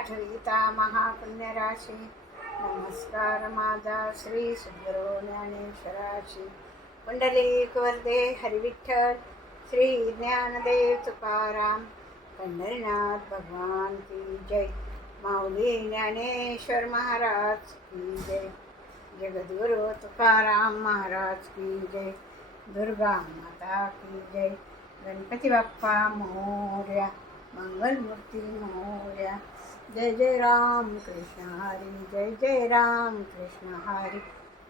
आठविता महापुण्यराशी नमस्कार माझा श्री सद्गुरू ज्ञानेश्वराशी पुंडलिक वरदे हरिविठ्ठल श्री ज्ञानदेव तुकाराम पंढरीनाथ भगवान की जय माऊली ज्ञानेश्वर महाराज की जय जगद्गुरु तुकाराम महाराज की जय दुर्गा माता की जय गणपती बाप्पा मोरया मंगलमूर्ती मोरया जय जय राम कृष्ण हरी जय जय राम कृष्ण हरी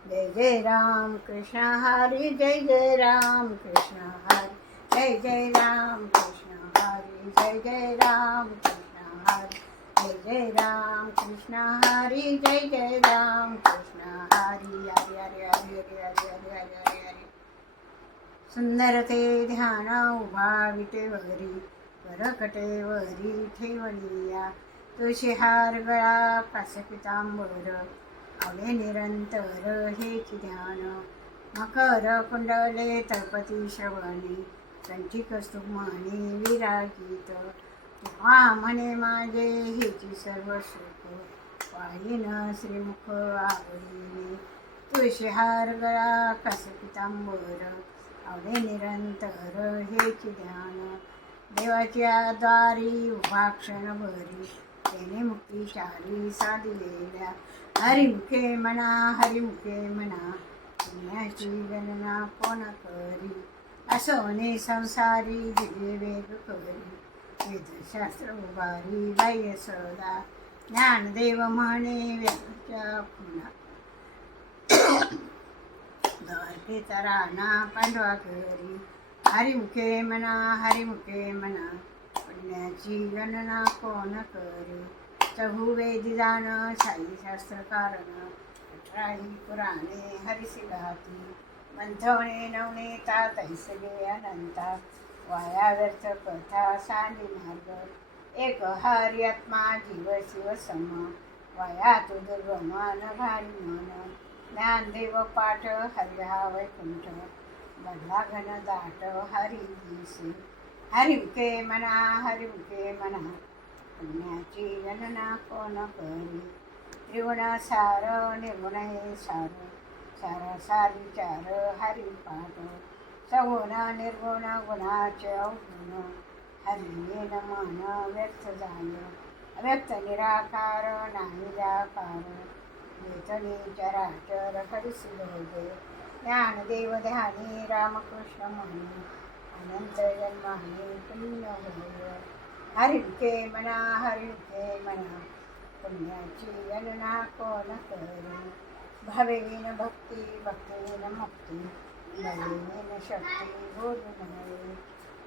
जय जय राम कृष्ण हरी जय जय राम कृष्ण हरी जय जय राम कृष्ण हरी जय जय राम कृष्ण हरी जय जय राम कृष्ण हरी जय जय राम कृष्ण हरी हरी हरी हरी हरी हरी हरी हरी हरी सुंदर ते ध्यान उभा विटेवरी करकटे वरी ठेवलिया तुळशी हार गळा कास पितांबर आवळे निरंतर हेच ध्यान मकर कुंडले तळपती श्रवणी कंठिक स्तुमाने विराजित तेव्हा म्हणे माझे हेची सर्व सुख वाहिन श्रीमुख आवडीने तुळशी हार गळा कास पितांबर आवळे निरंतर हेच ध्यान देवाच्या द्वारी उभा क्षणभरी त्याने मुक्तीशाली साधिलेल्या हरिमुखे म्हणा हरिमुखे म्हणा पुण्याची गणना कोण करी असोने संसारी दिले वेग करी वेदशास्त्र उभारी बाह्य सदा ज्ञानदेव म्हणे व्याच्या पुन्हा द्वारकेचा राणा पांडवा करी हरिमुखे म्हणा हरिमुखे म्हणा पुण्याची गणना कोण करे चहू वेदी जाण शाही शास्त्र कारण 18 पुराणे हरिसी गाती मंथवणे नवणे तैसगे अनंता वाया व्यर्थ कथा सांडी मार्ग एक हरी आत्मा जीव शिव सम वाया तु दुर्गमान भारी मन ज्ञानदेव पाठ हरिहा वैकुंठ बदला घन दाट हरी दिसे हरिमुखे म्हणा हरिमुखे म्हणा पुण्याची गणना कोण करी त्रिगुण सार निर्गुण हे सार सार सारी चार हरी पाठ सगुण निर्गुण गुणाचे अवगुण हरी न मन व्यक्त झाले अव्यक्त निराकार नाही निराकार वेतनी चराचर हरिसी लोगे ज्ञानदेव ध्यानी रामकृष्ण म्हणे अनंत जन्माने पुण्य होय हरिमुखे म्हणा हरिमुखे म्हणा पुण्याची गणना कोण करी भावेन भक्ती भक्तीन मुक्ती भवेन शक्ती बोलू नये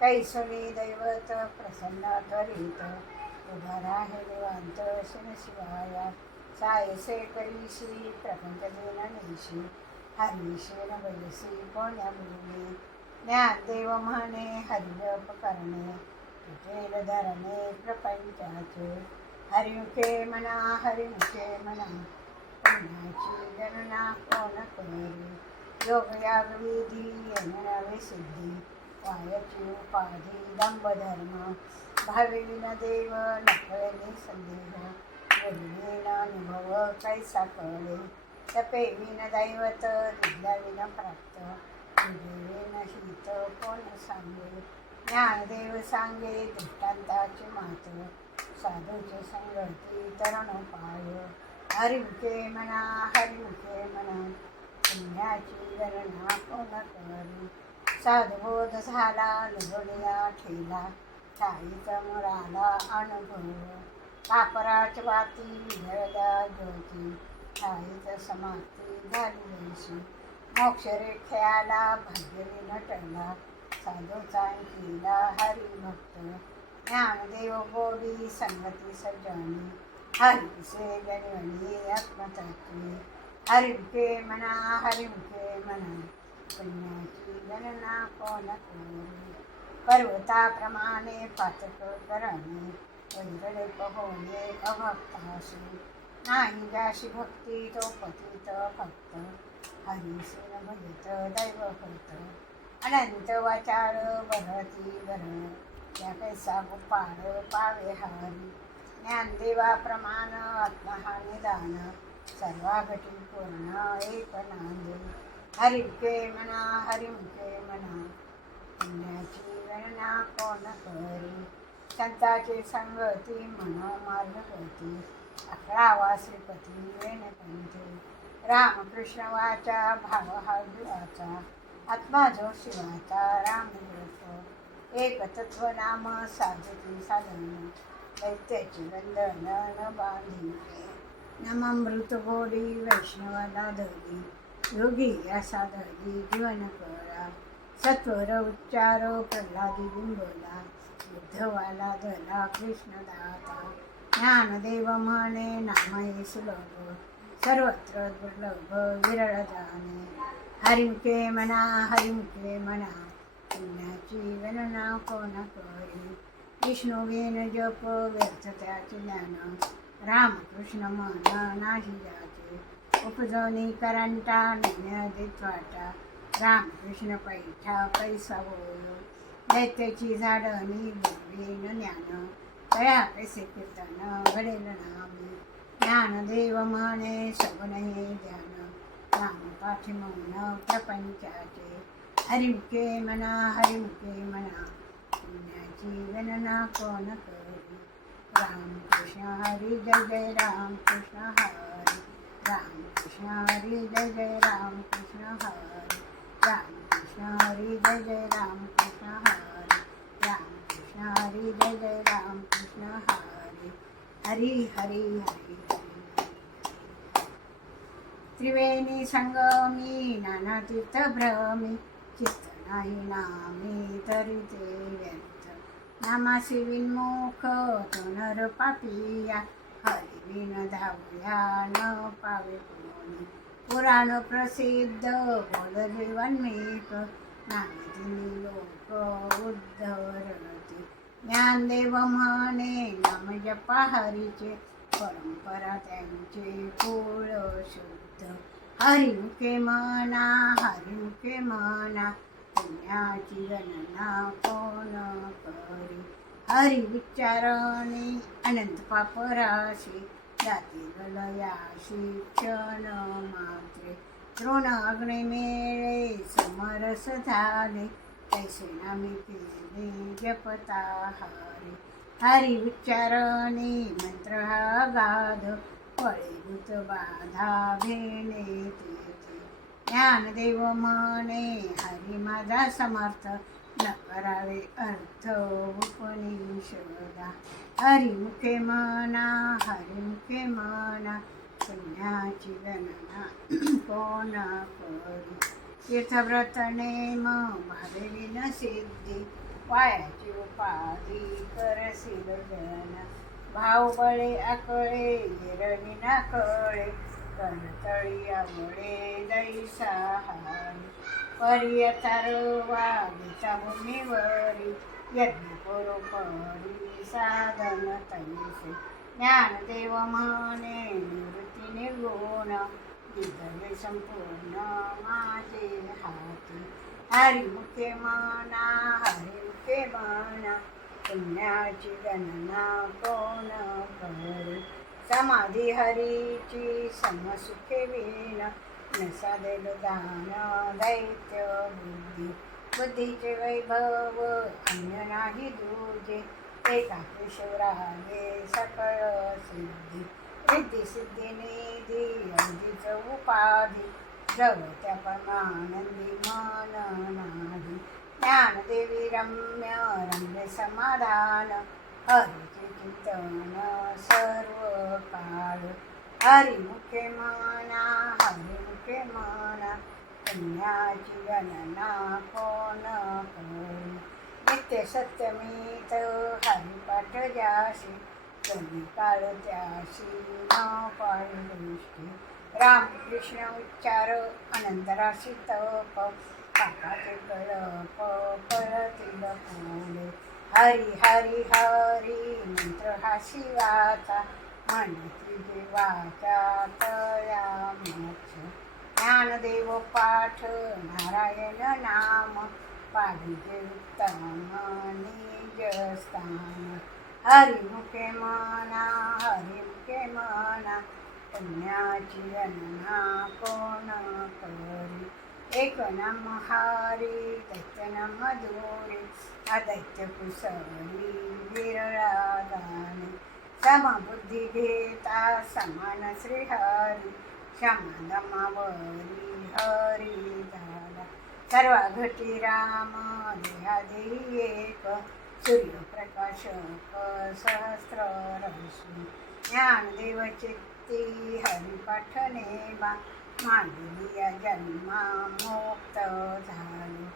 कैसवी दैवत प्रसन्न त्वरित उभा राहे देवांत शिव शिवाया सायसे करीशी प्रपंच देन नेशी हरीशी न बयसी कोण्या बोलणे ज्ञानदेव म्हणे हरिजप करणे तुटेल धरणे प्रपंचाचे हरिमुखे म्हणा हरिमुखे म्हणा पुण्याची गणना कोण करी योगयागविधी येणावे सिद्धी वायाची उपाधी दंभ धर्म भाविन देव नकळणे संदेह बोलवेन अनुभव कैसा कळे तपेविन दैवत दिल्याविन प्राप्त विवेन हित कोण सांगे ज्ञानदेव सांगे दृष्टांताची मात साधूचे संगती तरुणोपाय हरिमुखे म्हणा हरिमुखे म्हणा पुण्याची गणना कोण करी साधुबोध झाला लुगडिया ठेला ठाईचा मुराला अनुभव कापराच वाती विझळल्या ज्योती ठाईच समाप्ती झाली जैशी मोक्ष रेख्याला भाग्यवी नटला साधूचा केला हरिभक्त ज्ञानदेव गोडी संगती सज्जनी हरिसे गणवणी आत्मतत्वे हरिमुखे म्हणा हरिमुखे म्हणा पुण्याची गणना कोण करी पर्वताप्रमाणे पातक करणे वैगळे पहोणे अभक्ताशी नाही ज्याशी भक्ती तो पतित भक्त हरिसे न भजित दैव होत अनंत वाचाळ बरती बर त्या कैसा गोपाळ पावे हरी ज्ञानदेवा प्रमाण आत्महा निदान सर्वा घटी पूर्ण एक नांदे हरिमुखे म्हणा हरिमुखे म्हणा पुण्याची गणना कोण करी संताची संगती मनोमार्ग होती 11वा श्रीपती वेणपंथी रामकृष्ण वाचा भाव हा जीवाचा आत्मा जो शिवाचा राम ग्रथ एक तत्व नाम साधती साधन दैत्याची बंधन न बांधी नमृत गोडी वैष्णवाला धरली योगी या साधली जीवन कळा सत्वर उच्चार प्रल्हादी बिंबला बुद्धवाला धला कृष्णदाता ज्ञानदेव म्हणे नामये सुलभ सर्वत्र दुर्लभ विरळ जाणे हरिमुखे म्हणा हरिमुखे म्हणा पुण्याची गणना कोण करी विष्णू वेन जप व्यर्थ त्याचे ज्ञान रामकृष्ण मन नाही जाचे उपजवणी करंटा नेण्यादेत वाटा रामकृष्ण पैठा पैसा बोल दैत्याची झाडणी बुद्वीन ज्ञान कया पैसे कीर्तन घडेल नामी ज्ञानदेव म्हणे सगुण हे ध्यान राम पाठी मौन प्रपंचाचे हरिमुखे म्हणा हरिमुखे म्हणा पुण्याची गणना कोण करी रामकृष्ण हरी जय जय रामकृष्ण हरी रामकृष्ण हरी जय जय रामकृष्ण हरी रामकृष्ण हरी जय जय रामकृष्ण हरी रामकृष्ण हरी जय जय रामकृष्ण हरी हरी हरी हरी त्रिवेणी संगमी नाना तीर्थ भ्रमी चित्त नाही नामी तरी ते व्यर्थ नामासी विन्मुख तो नर पापिया हरी विन धावया न पावे कोणी पुराण प्रसिद्ध बोल जीवन्मेक नामदिनी लोक उद्धरती ज्ञानदेव म्हणे नाम जपा हरीचे परंपरा त्यांचे कुळ शुद्ध हरिमुखे म्हणा हरिमुखे म्हणा पुण्याची गणना कोण करी हरी उच्चारणे अनंत पापराशी जाती लयाशी क्षण मात्रे तृण अग्निमेळे समरस झाले तैसे नामी केले जपता हरी हरी उच्चारणे मंत्र हा गाध फळीभूत बाधा भेणे तेथे ज्ञानदेव म्हणे हरी माझा समर्थ न करावे अर्थ उपनिषदा हरिमुखे म्हणा हरिमुखे म्हणा पुण्याची गणना कोण करी तीर्थव्रत नेम भावेली न सिद्धी पायाची उपाधी करशील जन भाव बळे आकळे गिरणी ना कळे कणतळी आवळे दैसाहारी पर्यतारवा गीता भूमीवरी यज्ञ परोपरी साधन तैसे ज्ञानदेव म्हणे निवृत्ती निर्गुण दिगले संपूर्ण माझे हाती हरिमुखे म्हणा हरिमुखे म्हणा पुण्याची गणना कोण करी समाधी हरीची समसुखे विण न साधेल दान दैत्य बुद्धी बुद्धीचे वैभव अन्य नाही दूजे एका केशवराये सकळ सिद्धी रिद्धी सिद्धी निधी अगदीच उपाधी जगत्या परमानंदी मन नाही ज्ञानदेवी रम्य रम्य समाधान हरीचे चिंतन सर्व काळ हरिमुखे म्हणा हरिमुखे म्हणा पुण्याची गणना कोण करी नित्य सत्यमीत हरिपाठ जाशी कधी काळ त्याशी न पाळी दृष्टी रामकृष्ण उच्चार अनंतराशी तप पापाचे कळप कळतील फुले हरी हरी हरी मंत्र हा शिवाचा म्हणती देवाचा तया मोक्ष ज्ञानदेव पाठ नारायण नाम पाहिजे उत्तम निज स्थान हरिमुखे म्हणा हरिमुखे म्हणा पुण्याची गणना कोण करी एक नाम हारी दैत्य नाम मधुरी अदैत्य कुसरी विरळा दानी समबुद्धी घेता समान श्रीहरी क्षमादमावरी हरी झाला सर्व घटी राम देहादेही एक सूर्यप्रकाशक सहस्र रश्मी ज्ञानदेव चित्ती हरिपाठने बा मांडली या जन्मा मुक्त झालो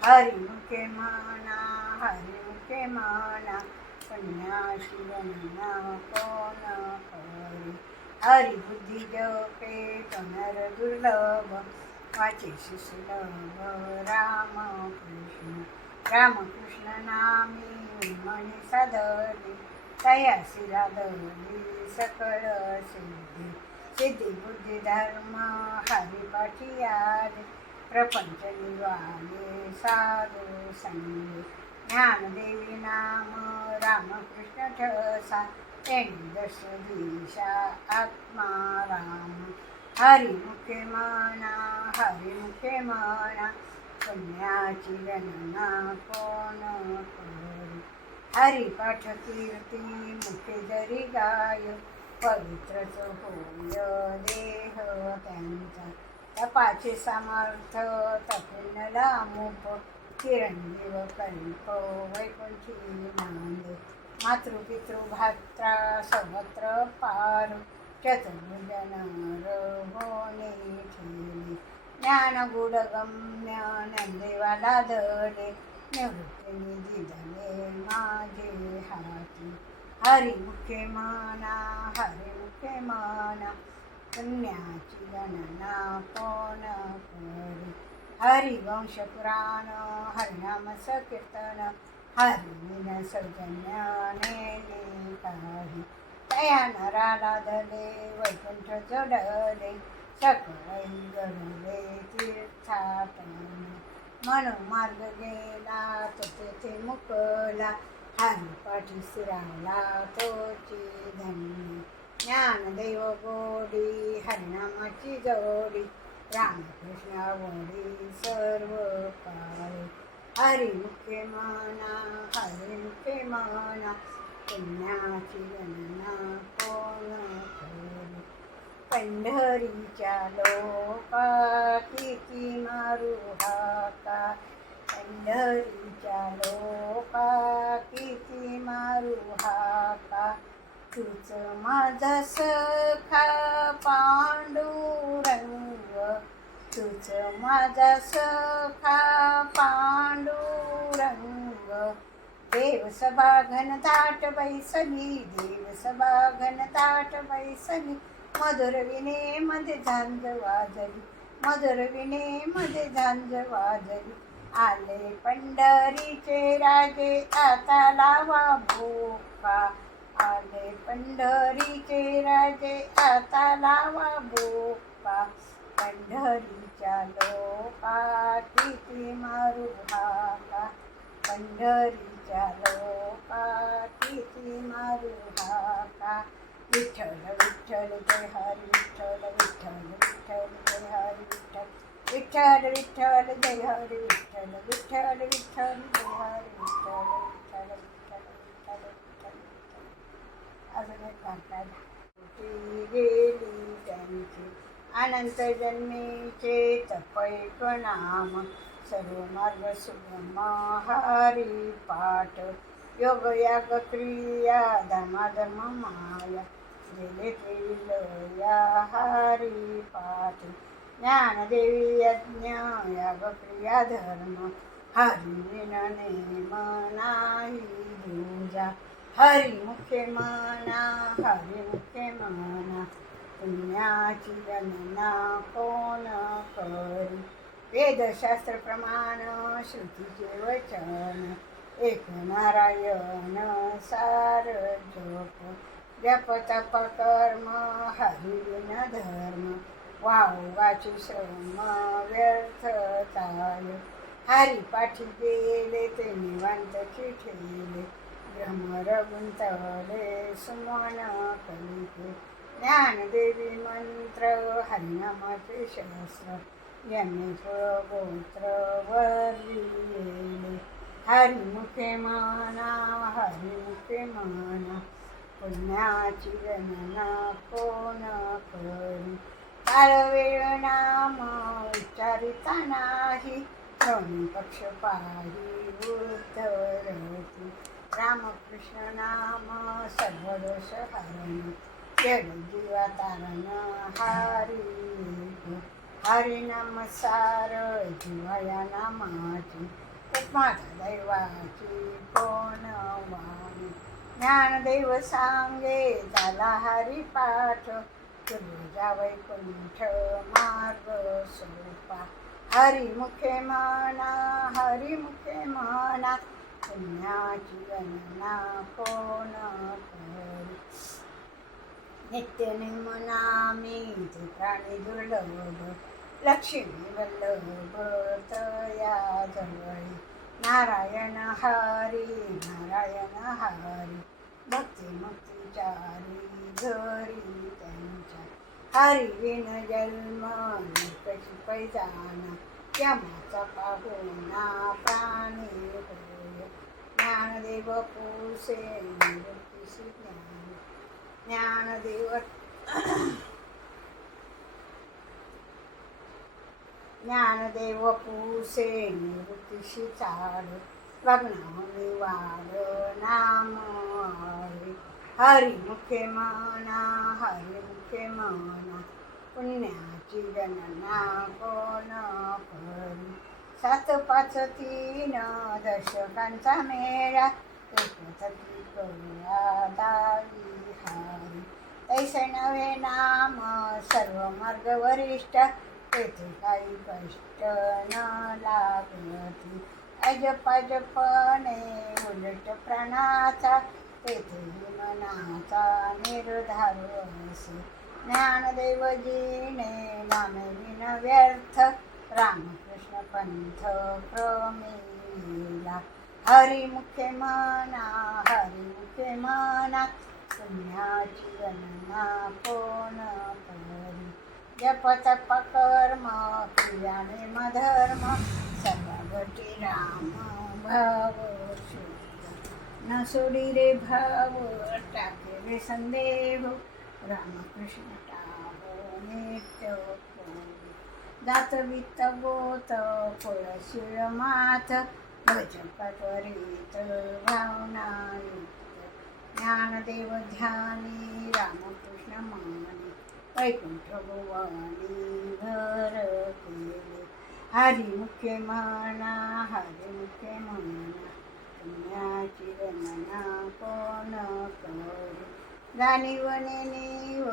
हरिमुखे म्हणा हरिमुखे म्हणा पुण्याशी गणना कोण करी हरिबुद्धी जपे तनर दुर्लभ वाचेशी सुलभ रामकृष्ण रामकृष्ण नामी मनी साधली तयासी राधली सकळ सिद्धी सिद्धी बुद्धी धर्म हरिपाठी आले प्रपंच निवाले साधू संगे ज्ञानदेवी नाम रामकृष्ण ठसा तेणी दश दिशा आत्मा राम हरिमुखे म्हणा हरिमुखे म्हणा पुण्याची गणना कोण करी हरिपाठ कीर्ती मुखे जरी गाय पवित्रच होय देह त्यांचा तपाचे समर्थ तपिनला मुप किरणदेव कल्प वैकुंठी नांदे मातृपितृ भात्रा सर्वत्र पार चतुर्भुज नर होणे ठेले ज्ञान गुडगम्य नंदेवाला धडे निवृत्ती दिदले माझे हाती हरिमुखे म्हणा हरिमुखे म्हणा पुण्याची गणना कोण करी हरिवंश पुराण हरिनाम संकीर्तन हरिविन सौजन्य नेले काही तया नराला धले वैकुंठ जोडले सकळै घडले तीर्थाटन म्हणून मार्ग गेला तो तेथे मुकला हरिपाठी शिराला तोची धन्य ज्ञानदेव गोडी हरिनामाची जोडी रामकृष्ण आवडी सर्व काळे हरिमुखे म्हणा हरिमुखे म्हणा पुण्याची गणना कोण करी पंढरीच्या लोका किती मारू हाका पंढरीच्या लोका किती मारू हाका तूच माझा सखा पांडुरंग तूच माझा सखा पांडुरंग देव सभा घन ताट बैसली देव सभा घन ताट बैसली मधुर विने मध्ये झांज वाजली मधुर विने मध्ये झांज वाजली आले पंढरीचे राजे आता लावा भोका आले पंढरीचे राजे आता लावा भोका पंढरीच्या लोका किती मारू हाका पंढरीच्या लोका किती मारू हाका विठ्ठल विठ्ठल जय हरी विठ्ठल विठ्ठल विठ्ठल जय हरी विठ्ठल विठ्ठल विठ्ठल जय हरी विठ्ठल विठ्ठल विठ्ठल जय हरी विठ्ठल विठ्ठल विठ्ठल विठ्ठल विठ्ठल अजून एक म्हणतात गेली त्यांची अनंत जन्मीचे तपैक नाम सर्व मार्ग सुगम हरी पाठ योग याग क्रिया धर्माधर्म माया गेले त्रिलया हरी पाठ ज्ञानदेवी यज्ञ याग क्रिया धर्म हरी विन नेम नाही दूजा हरिमुखे म्हणा हरिमुखे म्हणा पुण्याची गणना कोण करी वेदशास्त्र प्रमाण श्रुतीचे वचन एक नारायण सार जप जप तप कर्म हरिविन धर्म वाची श्रम व्यर्थताय हरिपाठी गेले ते निवांत ठेले भ्रमर गुंतले सुमन कलिके ज्ञानदेवी मंत्र हरिनामाचे शस्त्र यांनी गोत्र वरविले हरिमुखे म्हणा हरिमुखे म्हणा पुण्याची गणना कोण करी काळ वेळ नाम उच्चारिता नाही श्रवणी पक्ष पाही उद्धरती रामकृष्ण नाम सर्व दोष हरण जग जीवा तारण हरी नाम सार जीवया नामाची माझ्या दैवाची कोण वाणी ज्ञानदेव सांगे झाला हरिपाठ तुझ्या वैकुंठ मार्ग सोपा हरिमुखे म्हणा पुण्याची गणना कोण करी नित्य निमनामी ते प्राणी दुर्लभ लक्ष्मी वल्लभ तया जवळी नारायण हरी भक्ती मुक्तीचारी घरी त्यांच्या हरी विन जन्म कशी पैजाना यमाचा पाहुणा प्राणी होय ज्ञानदेव पुसे निवृत्तीशी ज्ञानदेव पुसे निवृत्तीशी चाड लग्नाहून वाड नाम हरिमुखे म्हणा पुण्याची गणना कोण करी 7 5 3 दशकांचा मेळा एकतरी करूया दावी हारी तैसे नवे नाम सर्व मार्ग वरिष्ठ तेथे काही कष्ट न लागती अजपने उलट प्राणाचा तेथेही मनाचा निर्धार असे ज्ञानदेवजीने नामेविन व्यर्थ रामकृष्ण पंथ क्रमिला हरिमुखे म्हणा पुण्याची गणना कोण करी जप तप कर्म क्रियाने मधर्म सर्व घटी राम भाव न सोडी रे भाव टाके रे संदेह रामकृष्ण टाहो नित्य जात वित्त गोत फळ शिळ माथ भजपत्वरित भावना ज्ञानदेव ध्यानी रामकृष्ण मानी वैकुंठ भुवनी घर केले हरिमुखे म्हणा पुण्याची गणना कोण करी जाणीव नेणीव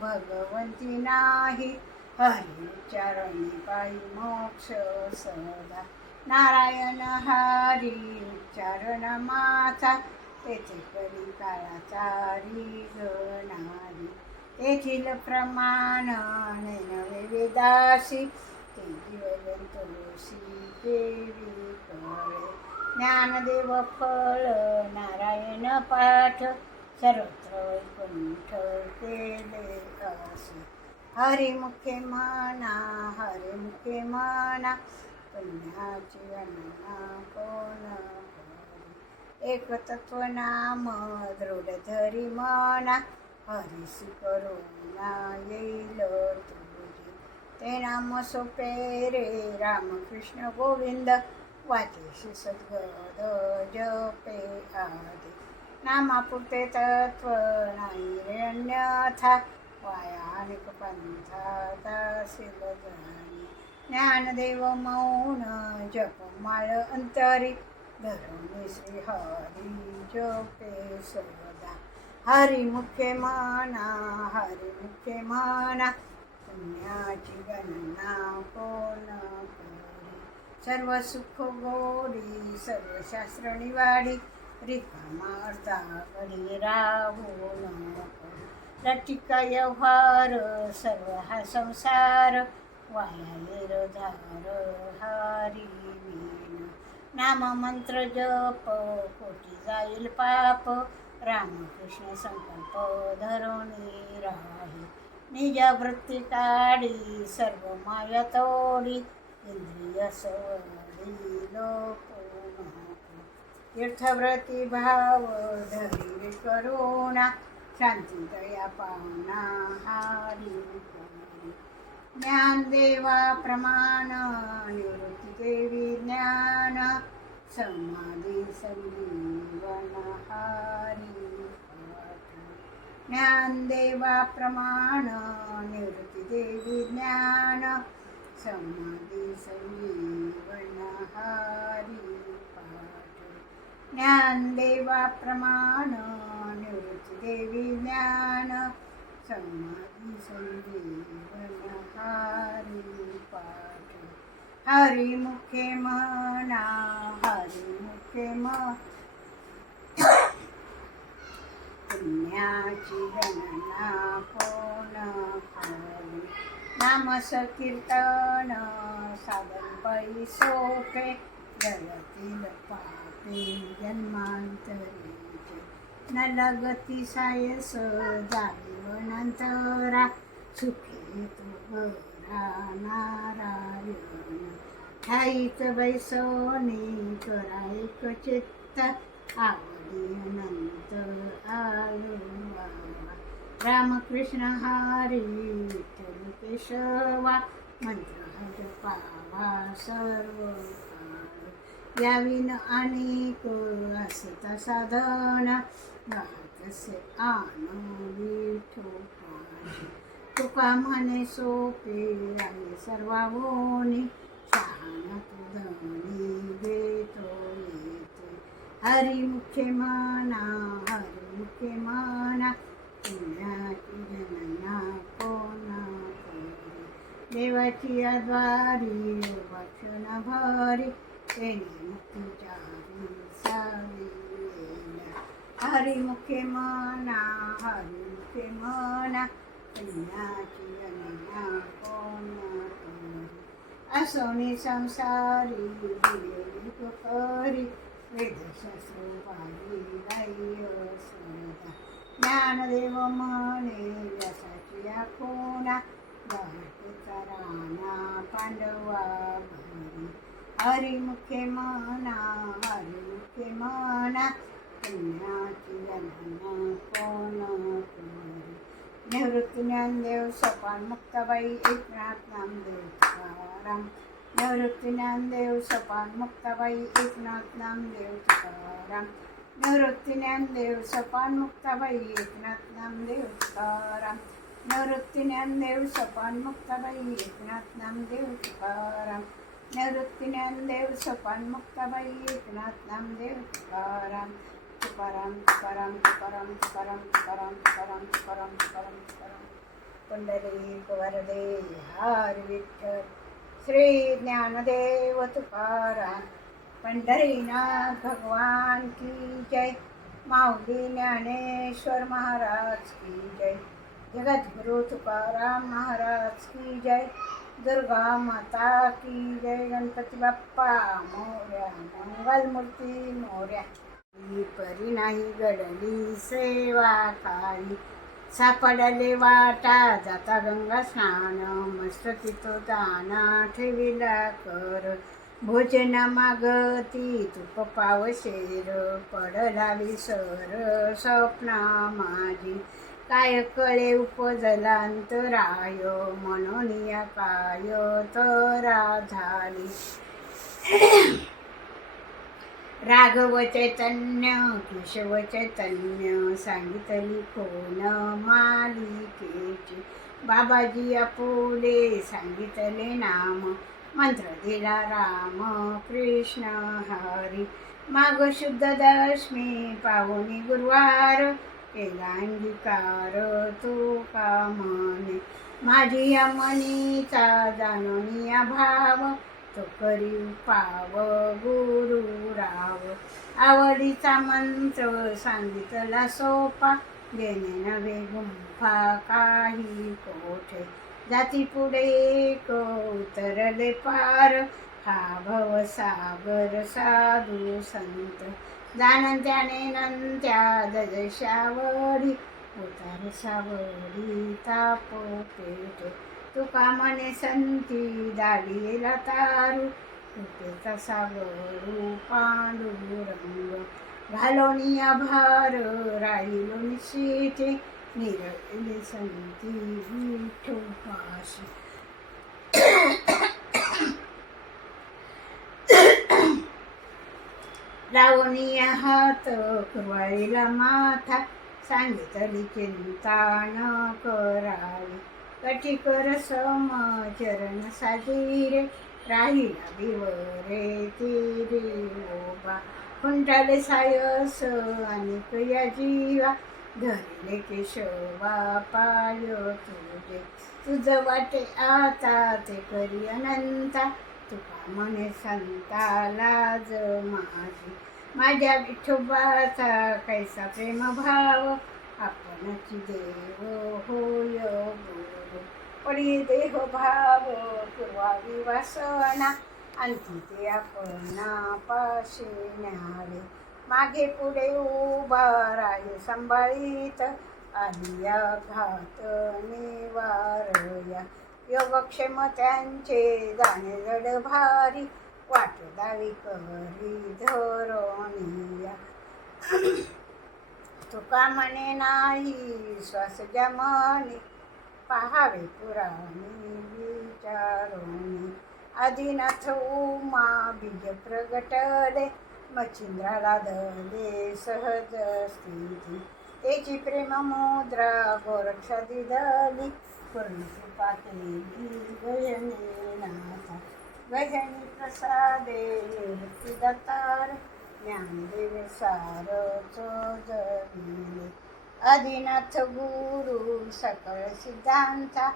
भगवंती नाही हरी उच्चारणे पायी मोक्ष सदा नारायण हरी उच्चारण माचा तेथे करी काळाचा गणारी तेथील प्रमाण नवे वेदासी ते जीवन तुळशी देवी कळे ज्ञानदेव फळ नारायण पाठ सर्वत्र वैकुंठ केले असे हरिमुखे म्हणा पुण्याची गणना कोण करी एक तत्व नाम दृढ धरी म्हणा हरिसी करुणा येईल तुझी ते नाम सोपे रे रामकृष्ण गोविंद वाचेशी सद्गद जपे आदि नामापुरते तत्व नाही रे अन्यथा वायानिक पंथा दासील जाणी ज्ञानदेव मौन जपमाळ अंतरी धरुणी श्री हरी जपे सदा हरिमुखे म्हणा पुण्याची गणना कोण करी सर्व सुख गोडी सर्व शास्त्र निवाडी रिकामा अर्धा घडी राहू नको लटिका व्यवहार सर्व हा संसार वाया धार हरी विन नाम मंत्र जप कोटी जाईल पाप, रामकृष्ण संकल्प धरुणी राही. निज वृत्ती काढी सर्व माया तोडी, इंद्रिय सवडी लोक तीर्थव्रती भाव धैर्य करुणा, शांती दया पावना हारी. ज्ञानदेवा प्रमाण निवृत्ती देवी ज्ञान, समाधी संजीवन हारी. ज्ञानदेवा प्रमाण निवृत्ती देवी ज्ञान, समाधी संजीवन हारी. ज्ञानदेवा प्रमाण निवृत्ती देवी ज्ञान, समाधी संजीवन हारी. पाठ हरी मुखे म्हणा, हरी मुखे पुण्याची गणना कोण करी. नाम संकीर्तन साधन बाई सोपे, जगतील पापे जन्मांतरीचे. न लगती सायस जागीवनांतरा, सुखी तू गरा नारायण. ठाईच बैसोनी करा एक चित्त, आवडी अनंत आलो बाबा. रामकृष्ण हरी विठ्ठल केशवा, मंत्र पावा सर्व काळ. याविन अनेक असता साधना, गातसे आन विठोबाची. तुका म्हणे सोपे आहे सर्वांनी, शहाणा तू धनी देतो येते. हरी मुखे म्हणा, हरी मुखे म्हणा, पुण्याची गणना कोण करी. देवाची आद्वारी वाचन भरी, तेने मुक्तीच्या साविलेल्या. हरी मुखे म्हणा, हरी मुखे म्हणा, पुण्याची गणना कोण करी. असोनी संसारी दिलेली करी, वेदशास्त्र वारी राय सरदा. ज्ञानदेव म्हणे व्यासाची आखोना, वाटेचा राणा पांडवा भरी. हरी मुखे म्हणा, हरी मुखे म्हणा, पुण्याची गणना कोण करी. निवृत्ती ज्ञानदेव सोपान मुक्ताबाई एकनाथ नामदेव तुकाराम. निवृत्ती ज्ञानदेव सोपान मुक्ताबाई एकनाथ नामदेव तुकाराम. निवृत्ती ज्ञानदेव सोपान मुक्ताबाई एकनाथ नामदेव तुकाराम. निवृत्ती ज्ञानदेव सोपान मुक्ताबाई एकनाथ नामदेव तुकाराम. निवृत्ती ज्ञानदेव सोपान मुक्ताबाई एकनाथ नामदेव तुकाराम. तुकाराम तुकाराम तुकाराम तुकाराम तुकाराम तुकाराम तुकाराम तुकाराम तुकाराम. पुंडलिक वरदे हरी विठ्ठल, श्री ज्ञानदेव तुकाराम. पंढरीनाथ भगवान की जय. माऊली ज्ञानेश्वर महाराज की जय. जगद्गुरु तुकाराम महाराज की जय. दुर्गा माता की जय. गणपती बाप्पा मोरया, मंगलमूर्ती मोरया. परी नाही घडली सेवा काही, सापडले वाटा जाता गंगा स्नान. मस्तकी तो दाना ठेविला कर, भोजन मागती तूप पावशेर. पडला विसर स्वप्ना माझी, काय कळे उपजलांतराय. म्हणून या काय तरा झाली. राघव चैतन्य केशव चैतन्य, सांगितली कोण मालिकेची. बाबाजी आपुले सांगितले नाम, मंत्र दिला राम कृष्ण हरी. माघ शुद्ध दशमी पावनी गुरुवार, केला अंगीकार तुका म्हणे. माझी या मनीचा जाणूनिया भाव, तो करी पाव गुरु राव. आवडीचा मंत्र सांगितला सोपा, देणे नवे गुंफा काही कोठे. जाती पुढे एक उतरले पार, हा भवसागर साधू संत जाणत्याने नंत्या दशयावरी उतार सावरी ताप पेटे तुका म्हणे संती दाढीला तारू तुटेचा सागरू पांडुरंग घालोनिया भार राहिलो निशिते निरले संती विठोबाशी लावणीया हात कुरवाळीला माथा सांगितली चिंता न करावी कटी कर सम चरण साजीरे राहिला बिवरे तिरे ओबा खुंटाले सायस आणि या जीवा धरले केशवा पाय तुझे तुझ वाटे आता ते करी अनंता तुका म्हणे संता लाज माझ्या विठोबाचा कैसा प्रेम भाव आपणची देव होय गुरु पडी देह भाव पूर्वावी वासना आणखी ते आपणा पाशी न्यावे मागे पुढे उभा राय सांभाळीत आलिया घात निवारया योगक्षेम त्यांचे जाणे जड भारी वाट दावी करी धरणीया तुका म्हणे नाही श्वास जमणे पहावे पुराणी विचारोनी आदिनाथ उमा बीज प्रगटले मच्छिंद्राला दले सहज स्थिती त्याची प्रेम मुद्रा गोरक्षा दिदली पूर्ण कृपा केली गजनीनाथा गजनी प्रसादे निवृत्ती दत्तार ज्ञानदेव सार चोजविले आदिनाथ गुरु सकळ सिद्धांचा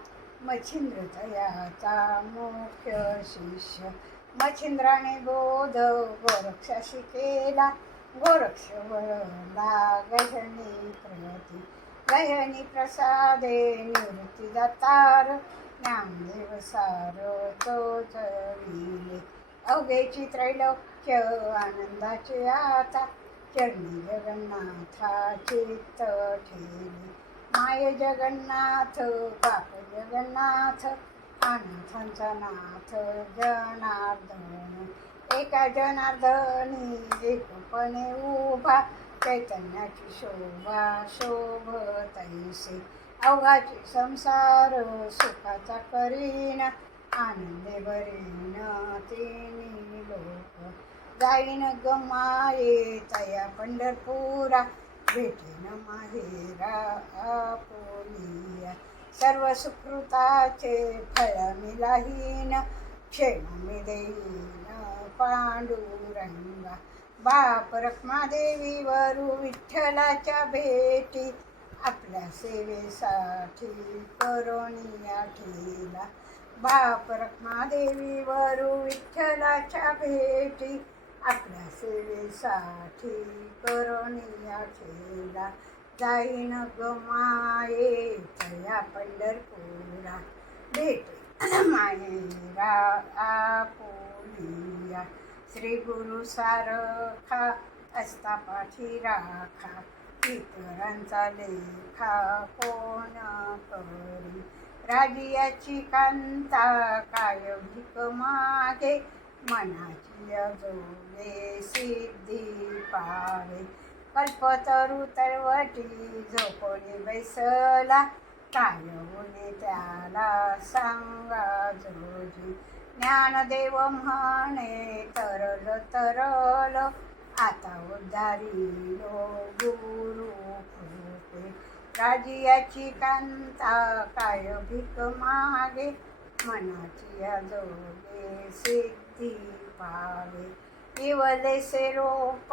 मच्छिंद्र तयाचा मुख्य शिष्य मच्छिंद्राने बोध गोरक्षाशी केला गोरक्ष वळला गजनी प्रती गजनी प्रसादे निवृत्ती दत्तार ज्ञानदेव सार चोचविले अवघेची त्रैलोक्य आनंदाचे आता चरणी जगन्नाथा चित्त ठेली माय जगन्नाथ बाप जगन्नाथ अनाथांचा नाथ जनार्दन एका जनार्दनी एकपणे उभा चैतन्याची शोभा शोभतैसे अवघाची संसार सुखाचा करीन आनंदे बरीन तिनी लोक जाईन गमाये तया पंढरपुरा भेटेन माहेरा आपुलिया सर्व सुकृताचे फळ मिलाहीन क्षेम मी देईन पांडुरंगा बाप रखमादेवी वरू विठ्ठलाच्या भेटी आपल्या सेवेसाठी करोनिया ठेला बाप रखमादेवी वरू विठ्ठलाच्या भेटी आपल्या सेवेसाठी करोनिया ठेला जाईन गमाये तया पंढरपुरा भेटे माहेरा आपुलिया श्री गुरु सारखा असता पाठी राखा इतरांचा लेखा कोण करी राजियाची कांता काय भीक मागे मनाची अजोगे सिद्धी पावे कल्पतरू तळवटी झोपणे बैसला काय होणे त्याला सांगा जोजी ज्ञानदेव म्हणे तरल तरल आता उद्धारिलो गुरु कृपे राजियाची कांता काय भीक मागे मनाची अजोगे सिद्धी पावे इवलेसे रोप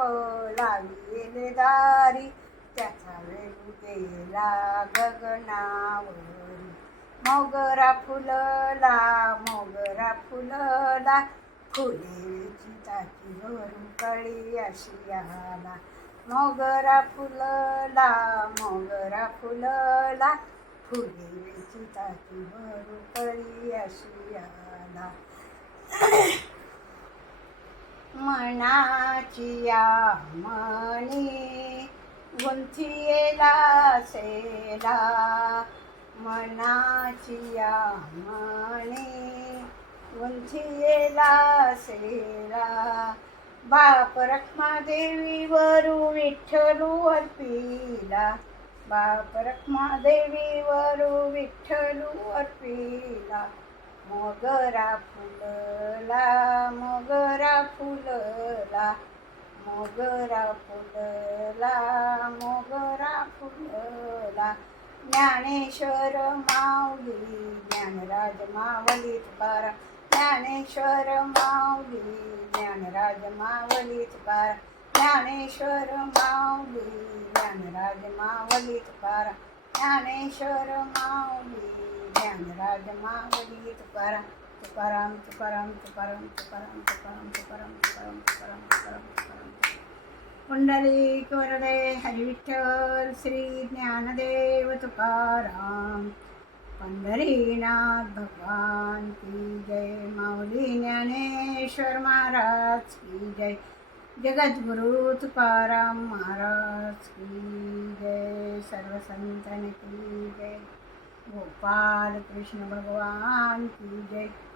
लाविले दारी त्याचा वेळू गेला गगनावरी मोगरा फुलला फुले चिताची भरून कळी अशी आला मोगरा फुलला फुले चिताची भरून कळी अशी आला मनाची या मनी गुंथियेला सेला, मनाची या मनी गुंथियेला सेला. बाप रखमादेवी वरू विठ्ठलू अर्पिला, बाप रखमादेवी वरू विठ्ठलू अर्पिला. मोगरा फुलला, मोगरा फुलला, मोगरा फुलला, मोगरा फुलला. ज्ञानेश्वर माऊली ज्ञानराज मावली तुकाराम, ज्ञानेश्वर माऊली ज्ञानराज मावली तुकाराम, ज्ञानेश्वर माऊली ज्ञानराज मावली तुकाराम, ज्ञानेश्वर माऊली ज्ञानराज मावली तुकाराम. तुकाराम तुकाराम तुकाराम तुकाराम तुकाराम तुकाराम तुकाराम तुकाराम तुकाराम तुकाराम. पुंडलिक वरदे हरी विठ्ठल श्री ज्ञानदेव तुकाराम. पंढरीनाथ भगवान की जय. माऊली ज्ञानेश्वर महाराज की जय. जगद्गुरु तुकाराम महाराज की जय. सर्व संतन की जय. गोपाल कृष्ण भगवान की जय.